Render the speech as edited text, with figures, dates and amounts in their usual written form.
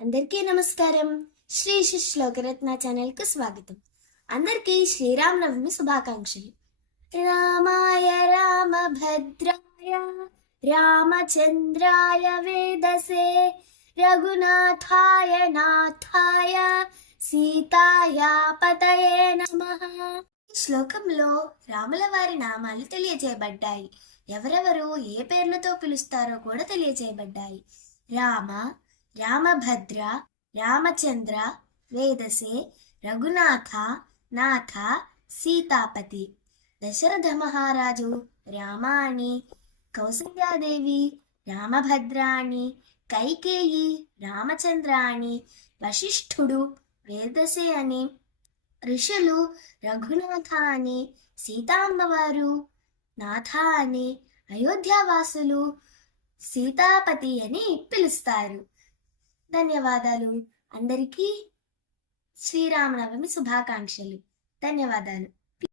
అందరికీ నమస్కారం. శ్రీ శ్లోకరత్న ఛానల్ కు స్వాగతం. అందరికీ శ్రీరామనవమి శుభాకాంక్షలు. రామాయ రామభద్రాయ రామచంద్రాయ వేదసే రఘునాథాయ నాథాయ సీతాయ పతయే నమః. ఈ శ్లోకంలో రాముల వారి నామాలు తెలియజేయబడ్డాయి. ఎవరెవరు ఏ పేర్లతో పిలుస్తారో కూడా తెలియజేయబడ్డాయి. రామ, రామభద్ర, రామచంద్ర, వేదసే, రఘునాథ, నాథ, సీతాపతి. దశరథ మహారాజు రామ అని, కౌసల్యాదేవి రామభద్ర అని, కైకేయి రామచంద్ర అని, వశిష్ఠుడు వేదసే అని, ఋషులు రఘునాథ అని, సీతామ్మవారు నాథ అని, అయోధ్యావాసులు సీతాపతి అని పిలుస్తారు. ధన్యవాదాలు. అందరికీ శ్రీరామనవమి శుభాకాంక్షలు. ధన్యవాదాలు.